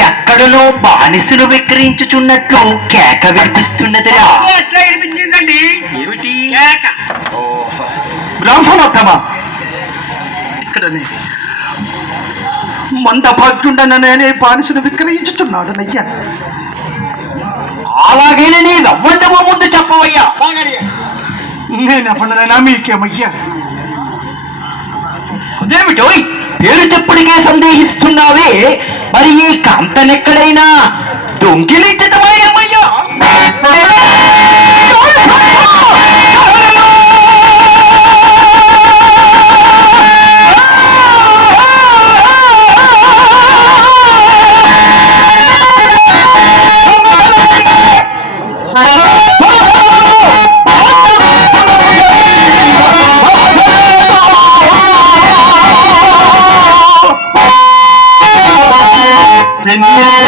ఎక్కడనో బానిసలు విక్రయించుచున్నట్లు కేక వినిపిస్తున్నదిరా. ఎట్లా వినిపించిందండి ఏమిటి? కేక. బ్రాహ్మణోత్తమ? ఇక్కడనే. మందభాగ్యుండననే బానిసను విక్రయించుచున్నాడనయ్యా అలాగేనే నీ నవ్వండమో ముందు చెప్పవయ్యా. నేను ఎవరినైనా మీకేమయ్యా? అదేమిటో పేరు చెప్పుడికే సందేహిస్తున్నావే. మరి ఈ కాంతనెక్కడైనా దొంగిలించటమయ్యా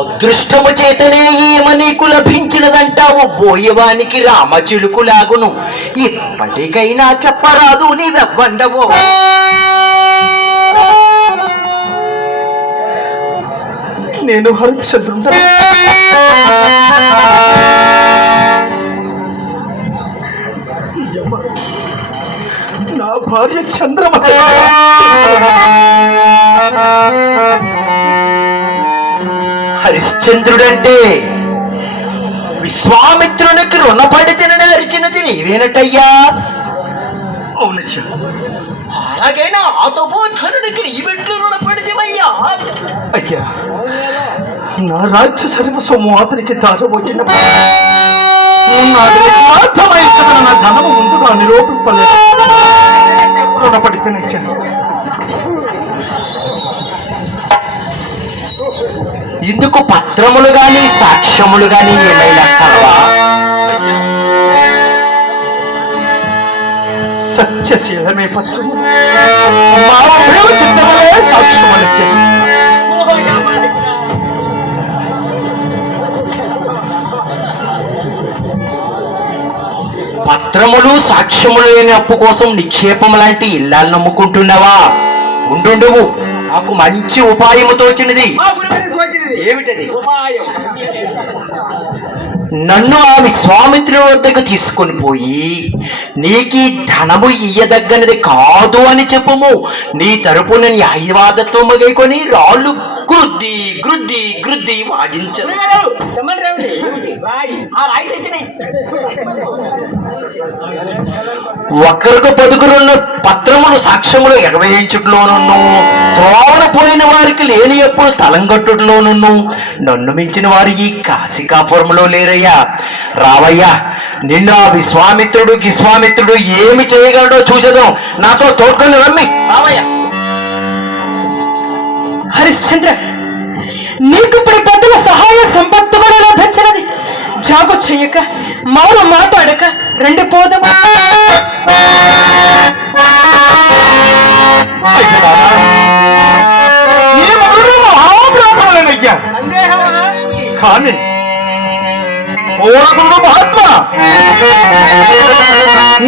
అదృష్టము చేతనే ఏమనీకు లభించినదంటావు. బోయవానికి రామచిలుకులాగును ఇప్పటికైనా చెప్పరాదు నీ రవ్వండవో. నేను హరిశ్చంద్రుడు భార్య చంద్రమత హరిశ్చంద్రుడంటే విశ్వామిత్రునికి రుణపడి తినని అరిచినది నీవేనటయ్యా అవునయ్యా అలాగైనా ఆ తపోధనుడికి నీవెట్లు రుణపడితివయ్యా అయ్యా నా రాజ్య సర్వస్వము అతనికి దాచబోయిన నా ధనము ముందుగా నిరూపింపలేదు. రుణపడితేనయ్యా ఇందుకు పత్రములు గాని సాక్ష్యములు గాని ఏమైనా కావా సత్యశీలమే పత్రము. చిత్తములే సాక్ష్యములకే పత్రములు సాక్ష్యములు లేని అప్పు కోసం నిక్షేపం లాంటి ఇల్లాలు నమ్ముకుంటున్నావా? ఉంటుండవు నాకు మంచి ఉపాయము తోచినది. ఏమిటది? నన్ను ఆ విశ్వామిత్రుని వద్దకు తీసుకొని పోయి నీకీ ధనము ఇయ్యదగ్గనది కాదు అని చెప్పుము. నీ తరపున న్యాయవాదత్వము కొని రాళ్ళు గ్రుద్ది గ్రుద్ది గ్రుద్ది వాదించరు ఒకరికి పదుగురున్న పత్రములు సాక్ష్యములు ఎగవేయించుట్లోనున్ను త్రోవన పోయిన వారికి లేని ఎప్పుడు తలంగట్టుట్లోనున్ను నన్ను మించిన వారు ఈ కాశికాపురంలో లేరయ్యా. రావయ్యా నిన్ను ఆ విశ్వామిత్రుడు గిస్వామిత్రుడు ఏమి చేయగలడో చూసేదాం నాతో తోటలు రమ్మి. రావయ్యా. హరిశ్చంద్ర నీకు ఇప్పుడు పెద్దల సహాయ సంపత్తు జాగు చేయక మౌనం మాట్లాడక రెండు పోదమా? కానీ ఓరకుడు మహాత్మ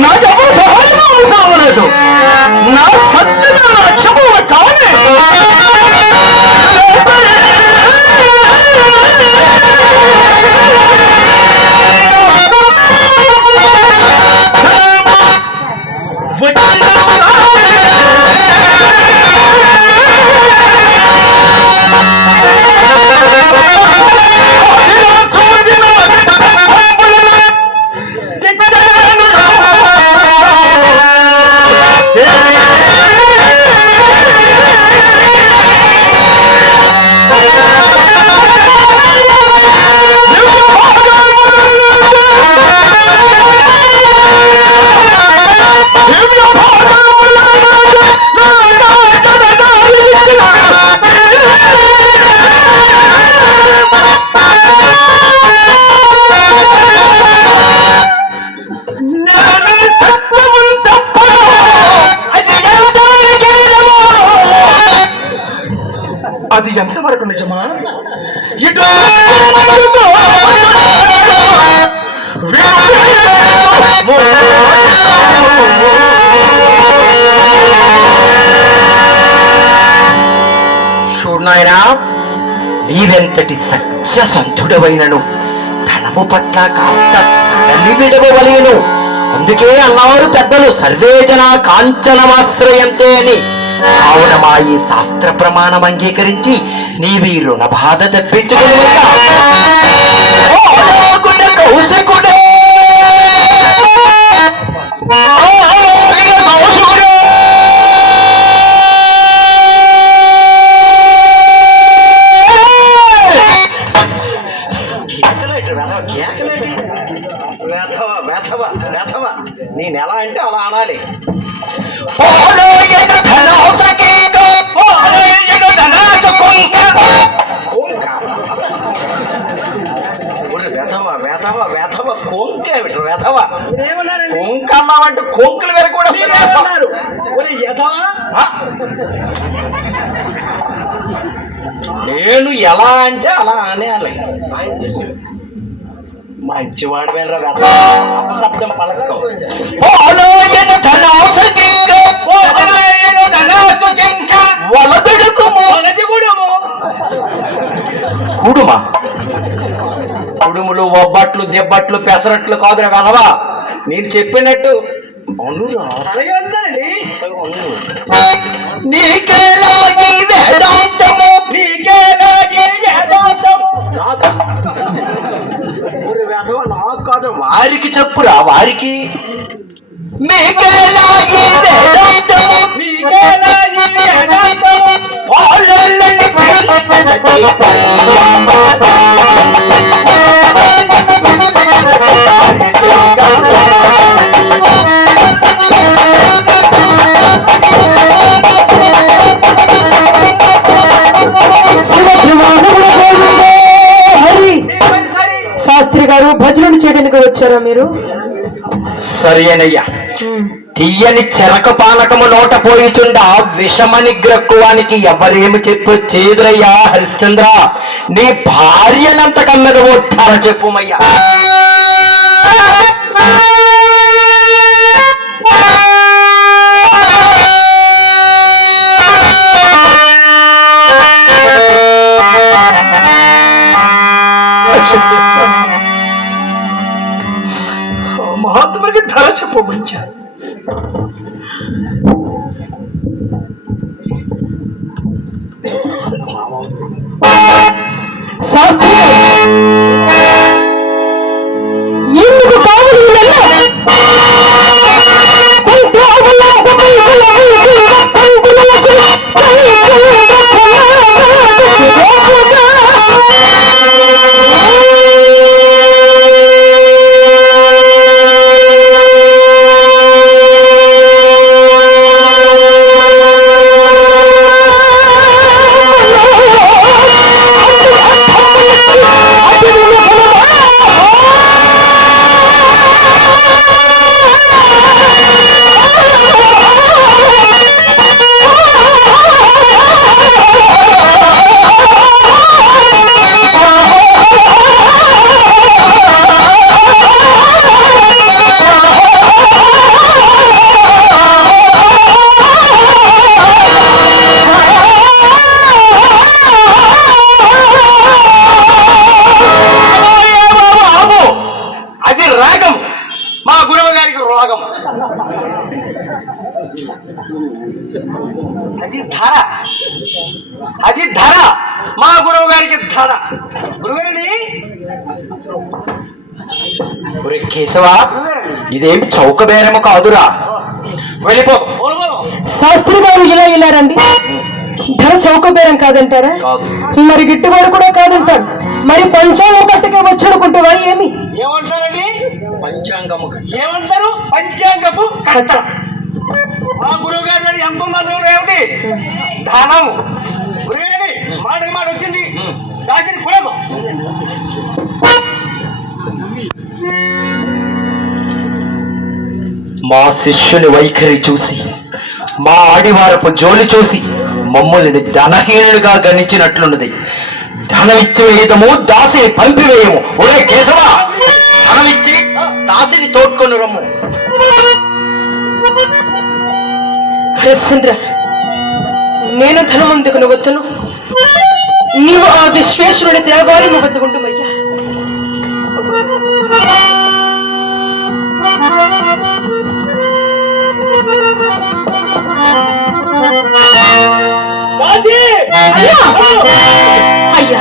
నాకెవరు సహాయం అవసరం లేదు నా సత్యన లక్ష్యము కానీ ఎంతటి సత్యసంధుడవైనను ధనము పట్ల కాస్త సడలి విడవలేను అందుకే అన్నారు పెద్దలు సర్వేజన కాంచనమాశ్రయంతే అని కావున మా ఈ శాస్త్ర ప్రమాణం అంగీకరించి నీవి రుణ బాధ తెప్పించుకునేవయ్యా. వేధవ వేధవ వేధవ నేను ఎలా అంటే అలా అనాలి. వేధవ వేధవ వేధవ కోంక వేధవ. అన్నావంటే కోంకులు వేరు కూడా వస్తున్నారు నేను ఎలా అంటే అలా అనేయాలి మంచివాడు వెళ్ళరా అపశబ్దం పలకం. కుడుమా. కుడుములు ఒబ్బట్లు దెబ్బట్లు పెసరట్లు కాదురా వెలవా. నేను చెప్పినట్టు. నీకేలాగి వేదాంతము? నాకు కాదు వారికి చెప్పురా వారికి మీకేలా వచ్చారా మీరు? సరేనయ్యా తీయని చెరక పానకము నోట పోయిచుండా విషమని గ్రక్కువానికి ఎవరేమి చెప్పు చేదురయ్యా హరిశ్చంద్ర. నీ భార్యనంత కన్నది ఒట్టార చెప్పుమయ్యా మహాత్ముడికి ధర చెప్పు మంచి శాస్త్రి అది ధర. అది ధర. మా గురువు గారికి ధర. గురుగారిని? ఒరే కేశవ ఇదేమి చౌక బేరము కాదురా? వెళ్ళిపో. శాస్త్రి గారు ఇలా ఇలా రండి ధర చౌక బేరం కాదంటారా? కాదు. మరి గిట్టుబాటు కూడా కాదంటారు. మరి పంచాంగం పట్టుకే వచ్చనుకుంటే వారు ఏమి? ఏమంటారండి? పంచాంగము ఏమంటారు? పంచాంగపు కట్ట. మా గురువు గారు దగ్గర ఎంత ఉందో ఏమిటి? ధనం. గురువు గారి మాటకి మాట వచ్చింది. దాచిన కులము మా శిష్యుని వైఖరి చూసి మా ఆడివారపు జోలి చూసి మమ్మల్ని ధనహీనుడిగా గణించినట్లున్నది. ధనమిచ్చి వేయదము దాసిని పంపివేయము. ఒరే కేశవా! ధనమిచ్చి దాసిని తోడ్కొని రమ్ము హరిశ్చంద్ర నేను ధనవంతుకును వద్దను నీవు ఆ విశ్వేశ్వరుని త్యాగాలను వద్దుకుంటుమయ్యా కాశీ! అయ్యా! అయ్యో!